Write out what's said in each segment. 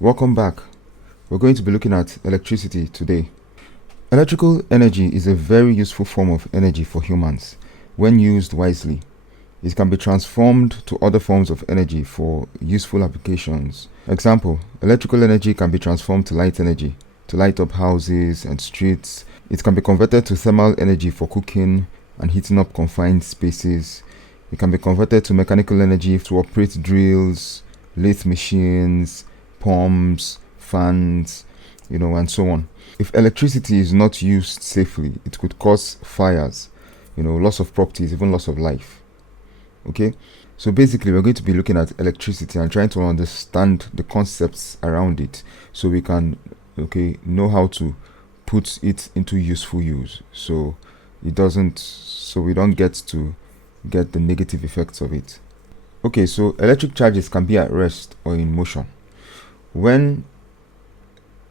Welcome back. We're going to be looking at electricity today. Electrical energy is a very useful form of energy for humans when used wisely. It can be transformed to other forms of energy for useful applications. Example, electrical energy can be transformed to light energy to light up houses and streets. It can be converted to thermal energy for cooking and heating up confined spaces. It can be converted to mechanical energy to operate drills, lathe machines, pumps, fans, and so on. If electricity is not used safely, it could cause fires, loss of properties, even loss of life. Okay, so basically we're going to be looking at electricity and trying to understand the concepts around it so we can know how to put it into useful use so we don't get the negative effects of it. Okay, so electric charges can be at rest or in motion. When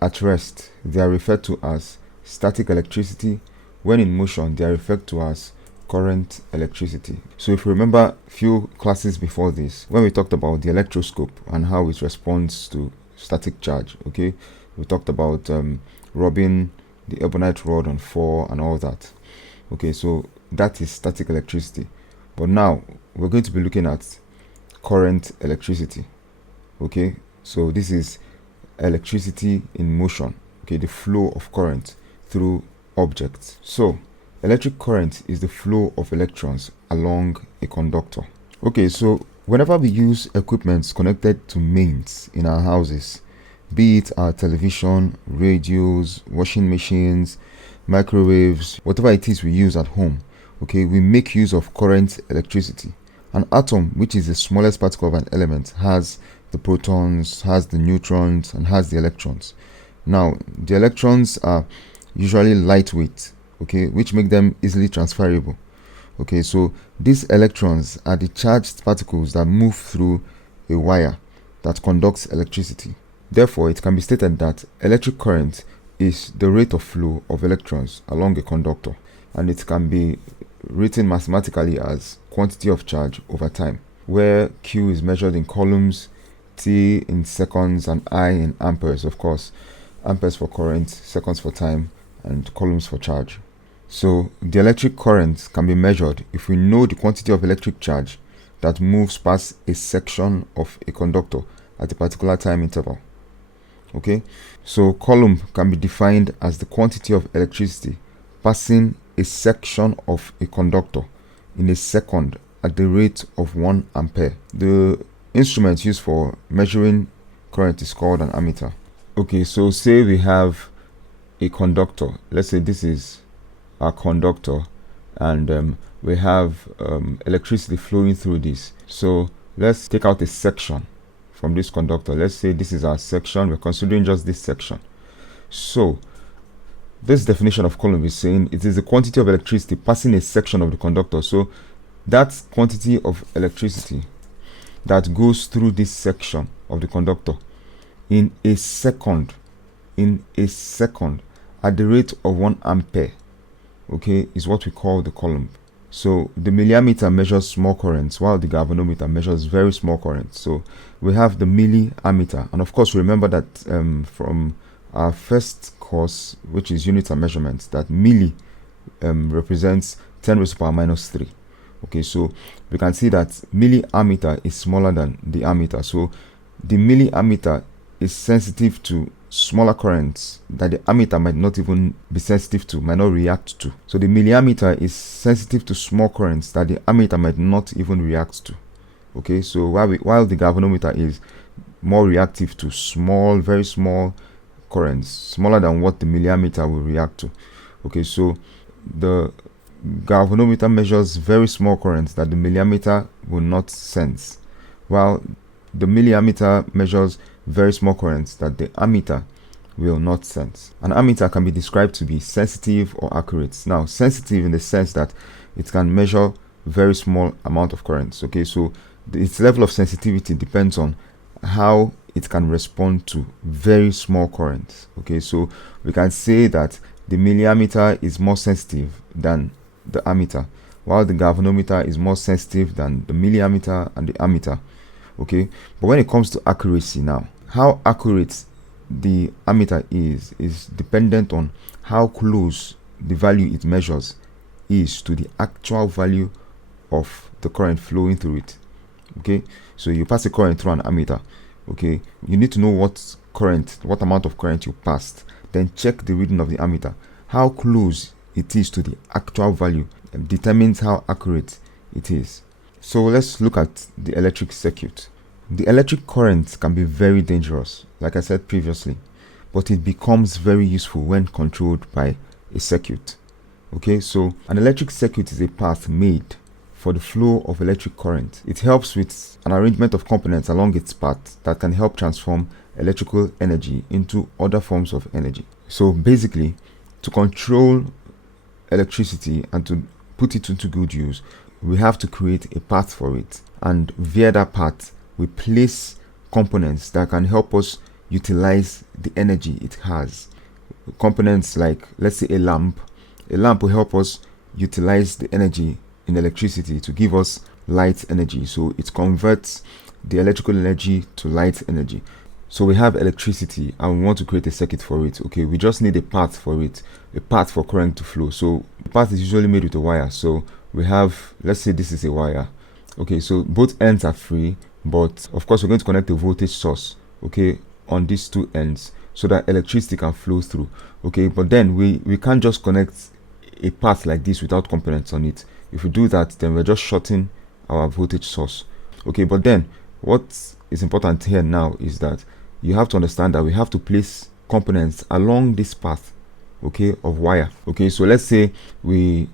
at rest, they are referred to as static electricity. When in motion, they are referred to as current electricity. So if you remember a few classes before this, when we talked about the electroscope and how it responds to static charge, we talked about rubbing the ebonite rod on 4 and all that. So that is static electricity. But now we're going to be looking at current electricity. So this is electricity in motion, the flow of current through objects. So electric current is the flow of electrons along a conductor. So whenever we use equipment connected to mains in our houses, be it our television, radios, washing machines, microwaves, whatever it is we use at home, we make use of current electricity. An atom, which is the smallest particle of an element, has the protons, has the neutrons, and has the electrons. Now, the electrons are usually lightweight, which make them easily transferable. So these electrons are the charged particles that move through a wire that conducts electricity. Therefore, it can be stated that electric current is the rate of flow of electrons along a conductor, and it can be written mathematically as quantity of charge over time, where Q is measured in coulombs, T in seconds, and I in amperes. Of course, amperes for current, seconds for time, and coulombs for charge. So the electric current can be measured if we know the quantity of electric charge that moves past a section of a conductor at a particular time interval. So coulomb can be defined as the quantity of electricity passing a section of a conductor in a second at the rate of 1 ampere. The instrument used for measuring current is called an ammeter. So say we have a conductor. Let's say this is our conductor, and we have electricity flowing through this. So let's take out a section from this conductor. Let's say this is our section. We're considering just this section. So this definition of coulomb is saying it is the quantity of electricity passing a section of the conductor. So that quantity of electricity that goes through this section of the conductor in a second at the rate of 1 ampere, is what we call the coulomb. So the milliammeter measures small currents, while the galvanometer measures very small currents. So we have the milliammeter, and of course remember that from our first course, which is units and measurements, that milli represents 10 raised to the power minus 3. So we can see that milliammeter is smaller than the ammeter. So the milliammeter is sensitive to smaller currents that the ammeter might not even be sensitive to, might not react to. So the milliammeter is sensitive to small currents that the ammeter might not even react to. So while the galvanometer is more reactive to small, very small currents, smaller than what the milliammeter will react to. So the galvanometer measures very small currents that the milliammeter will not sense, while the milliammeter measures very small currents that the ammeter will not sense. An ammeter can be described to be sensitive or accurate. Now, sensitive in the sense that it can measure very small amount of currents. So its level of sensitivity depends on how it can respond to very small currents. So we can say that the milliammeter is more sensitive than the ammeter, while the galvanometer is more sensitive than the milliammeter and the ammeter. But when it comes to accuracy now, how accurate the ammeter is dependent on how close the value it measures is to the actual value of the current flowing through it. Okay, so you pass a current through an ammeter. Okay, you need to know what amount of current you passed, then check the reading of the ammeter. How close it is to the actual value determines how accurate it is. So let's look at the electric circuit. The electric current can be very dangerous, like I said previously, but it becomes very useful when controlled by a circuit. Okay, so an electric circuit is a path made for the flow of electric current. It helps with an arrangement of components along its path that can help transform electrical energy into other forms of energy. So basically, to control electricity and to put it into good use, we have to create a path for it, and via that path we place components that can help us utilize the energy it has. Components like, let's say, a lamp will help us utilize the energy in electricity to give us light energy, so it converts the electrical energy to light energy. So we have electricity and we want to create a circuit for it. Okay, we just need a path for it, a path for current to flow. So the path is usually made with a wire. So we have, let's say this is a wire. Okay, so both ends are free, but of course we're going to connect a voltage source, okay, on these two ends so that electricity can flow through. Okay, but then we can't just connect a path like this without components on it. If we do that, then we're just shorting our voltage source. Okay, but then what is important here now is that you have to understand that we have to place components along this path, okay, of wire. Okay, so let's say we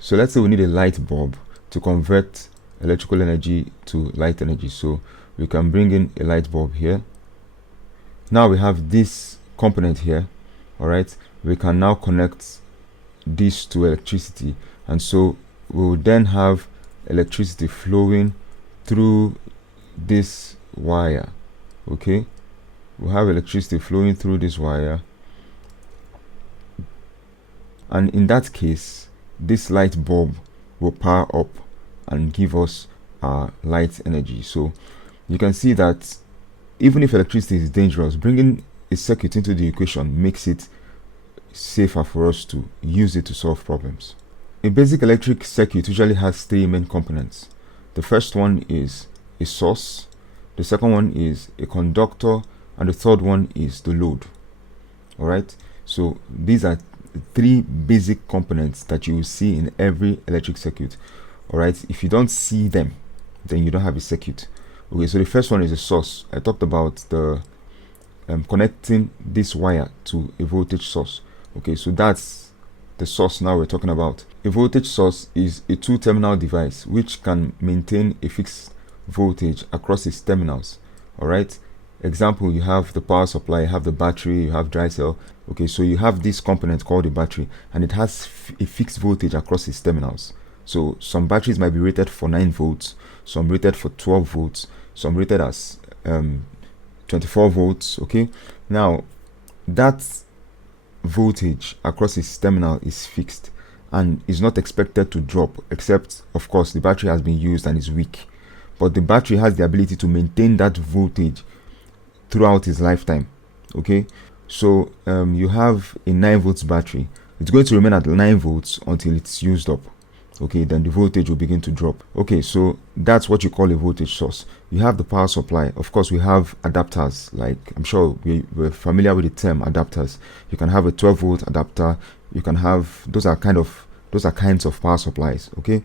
need a light bulb to convert electrical energy to light energy. So we can bring in a light bulb here. Now we have this component here. All right, we can now connect this to electricity, and so we'll then have electricity flowing through this wire. Okay, we'll have electricity flowing through this wire, and in that case this light bulb will power up and give us our light energy. So you can see that even if electricity is dangerous, bringing a circuit into the equation makes it safer for us to use it to solve problems. A basic electric circuit usually has three main components. The first one is a source, the second one is a conductor, and the third one is the load. All right, so these are three basic components that you will see in every electric circuit. All right, if you don't see them, then you don't have a circuit. Okay, so the first one is a source. I talked about the connecting this wire to a voltage source. Okay, so that's the source now we're talking about. A voltage source is a two-terminal device which can maintain a fixed voltage across its terminals. All right, example, you have the power supply, you have the battery, you have dry cell. Okay, so you have this component called the battery, and it has a fixed voltage across its terminals. So some batteries might be rated for 9 volts, some rated for 12 volts, some rated as 24 volts. Okay, now that voltage across its terminal is fixed and is not expected to drop, except of course the battery has been used and is weak. But the battery has the ability to maintain that voltage throughout its lifetime. Okay, so you have a 9 volts battery. It's going to remain at 9 volts until it's used up. Okay, then the voltage will begin to drop. Okay, so that's what you call a voltage source. You have the power supply. Of course, we have adapters. Like, I'm sure we're familiar with the term adapters. You can have a 12 volt adapter. You can have, those are kinds of power supplies. Okay,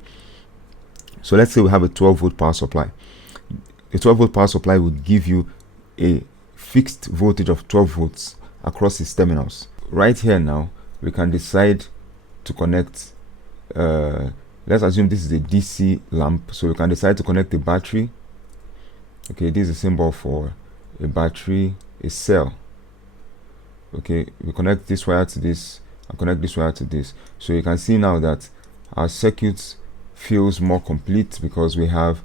so let's say we have a 12 volt power supply. A 12 volt power supply would give you a fixed voltage of 12 volts across its terminals. Right here now, we can decide to connect, let's assume this is a DC lamp, so we can decide to connect a battery. Okay, this is a symbol for a battery, a cell. Okay, we connect this wire to this and connect this wire to this. So you can see now that our circuit feels more complete because we have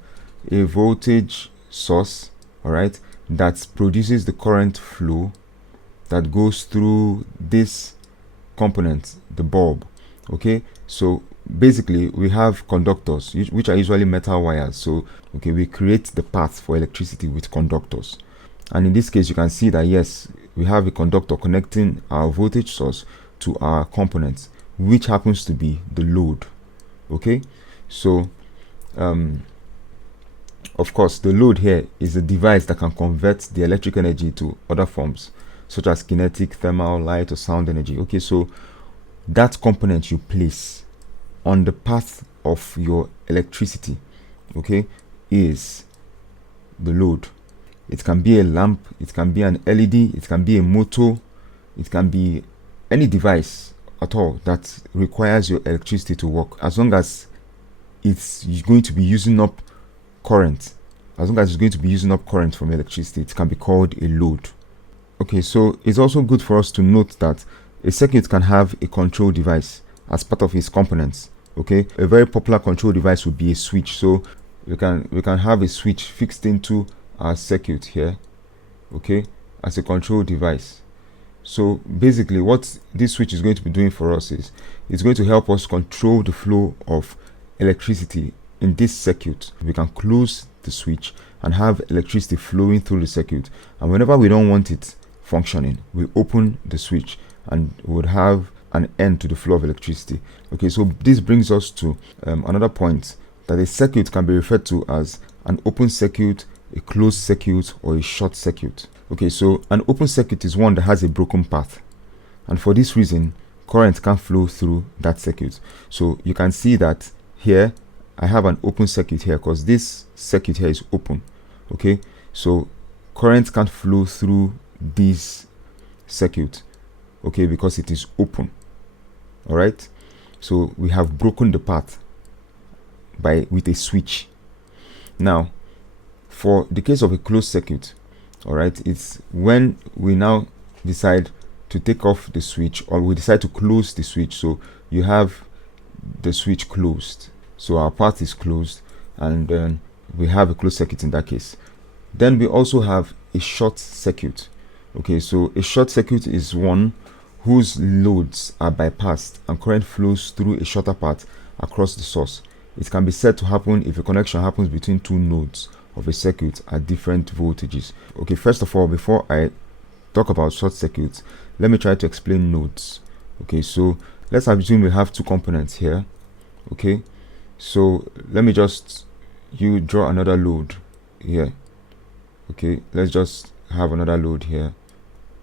a voltage source, all right, that produces the current flow that goes through this component, the bulb. Okay, so basically we have conductors, which are usually metal wires. So okay, we create the path for electricity with conductors, And in this case, you can see that yes, we have a conductor connecting our voltage source to our component, which happens to be the load. Okay, so of course, the load here is a device that can convert the electric energy to other forms, such as kinetic, thermal, light, or sound energy. Okay, so that component you place on the path of your electricity, okay, is the load. It can be a lamp, it can be an LED, it can be a motor, it can be any device at all that requires your electricity to work, as long as it's going to be using up current. As long as it's going to be using up current from electricity, it can be called a load. Okay, so it's also good for us to note that a circuit can have a control device as part of its components. Okay, a very popular control device would be a switch. So we can have a switch fixed into our circuit here, okay, as a control device. So basically what this switch is going to be doing for us is it's going to help us control the flow of electricity in this circuit. We can close the switch and have electricity flowing through the circuit, and whenever we don't want it functioning, we open the switch and we would have an end to the flow of electricity. Okay, so this brings us to another point, that a circuit can be referred to as an open circuit, a closed circuit, or a short circuit. Okay, so an open circuit is one that has a broken path, and for this reason current can't flow through that circuit. So you can see that here I have an open circuit here because this circuit here is open. Okay, so current can't flow through this circuit, okay, because it is open. All right, so we have broken the path with a switch. Now for the case of a closed circuit, all right, it's when we now decide to take off the switch, or we decide to close the switch. So you have the switch closed, so our path is closed, and then we have a closed circuit in that case. Then we also have a short circuit. Okay, so a short circuit is one whose loads are bypassed and current flows through a shorter path across the source. It can be said to happen if a connection happens between two nodes of a circuit at different voltages. Okay, first of all, before I talk about short circuits, let me try to explain nodes. Okay, so let's assume we have two components here. Okay, so let me just draw another load here. Okay, let's just have another load here,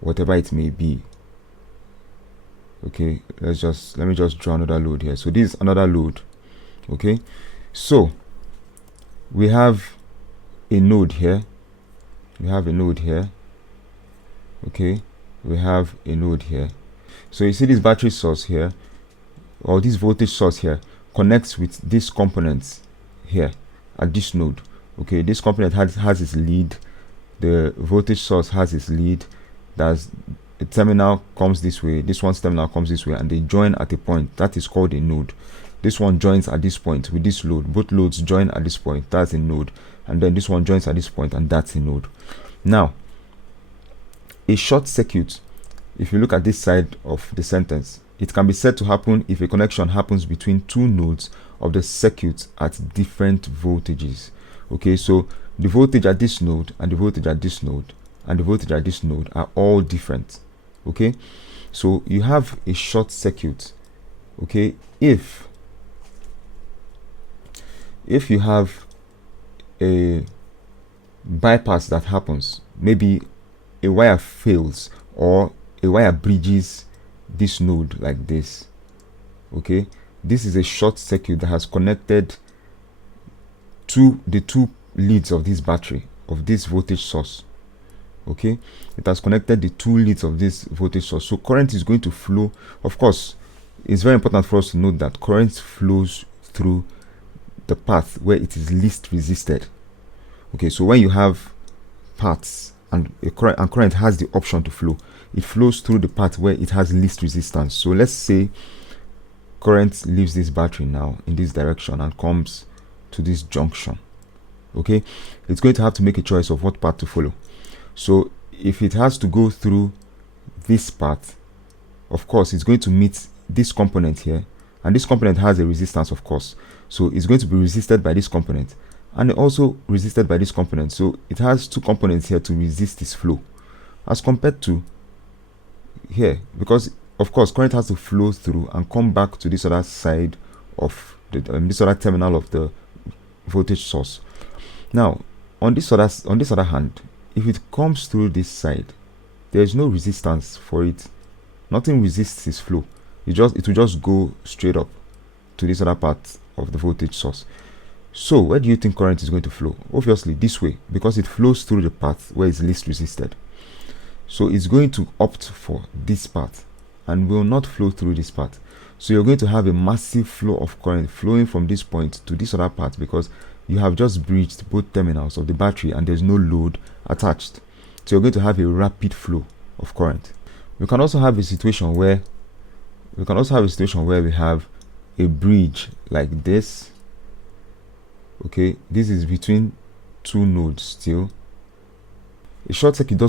whatever it may be. Okay, let me just draw another load here. So this is another load. Okay, so we have a node here, okay, we have a node here. So you see this battery source here, or this voltage source here, connects with this component here at this node. Okay, this component has its lead, the voltage source has its lead, that's the terminal comes this way, this one's terminal comes this way, and they join at a point that is called a node. This one joins at this point with this load, both loads join at this point, that's a node, and then this one joins at this point, and that's a node. Now a short circuit, if you look at this side of the sentence, it can be said to happen if a connection happens between two nodes of the circuit at different voltages. Okay, so the voltage at this node and the voltage at this node and the voltage at this node are all different. Okay, so you have a short circuit, okay, if you have a bypass that happens, maybe a wire fails or a wire bridges this node like this. Okay, this is a short circuit that has connected to the two leads of this battery, of this voltage source. Okay, it has connected the two leads of this voltage source, so current is going to flow. Of course, it's very important for us to note that current flows through the path where it is least resisted. Okay, so when you have paths and current has the option to flow, it flows through the path where it has least resistance. So let's say current leaves this battery now in this direction and comes to this junction. Okay, it's going to have to make a choice of what path to follow. So if it has to go through this path, of course it's going to meet this component here, and this component has a resistance, of course, so it's going to be resisted by this component, and also resisted by this component. So it has two components here to resist this flow, as compared to here, because of course current has to flow through and come back to this other side of the this other terminal of the voltage source. Now on this other hand, if it comes through this side, there is no resistance for it. Nothing resists its flow. It will just go straight up to this other part of the voltage source. So where do you think current is going to flow? Obviously this way, because it flows through the path where it's least resisted. So it's going to opt for this part and will not flow through this part. So you're going to have a massive flow of current flowing from this point to this other part, because you have just bridged both terminals of the battery and there's no load attached. So you're going to have a rapid flow of current. We can also have a situation where we have a bridge like this. Okay, this is between two nodes still. A short circuit does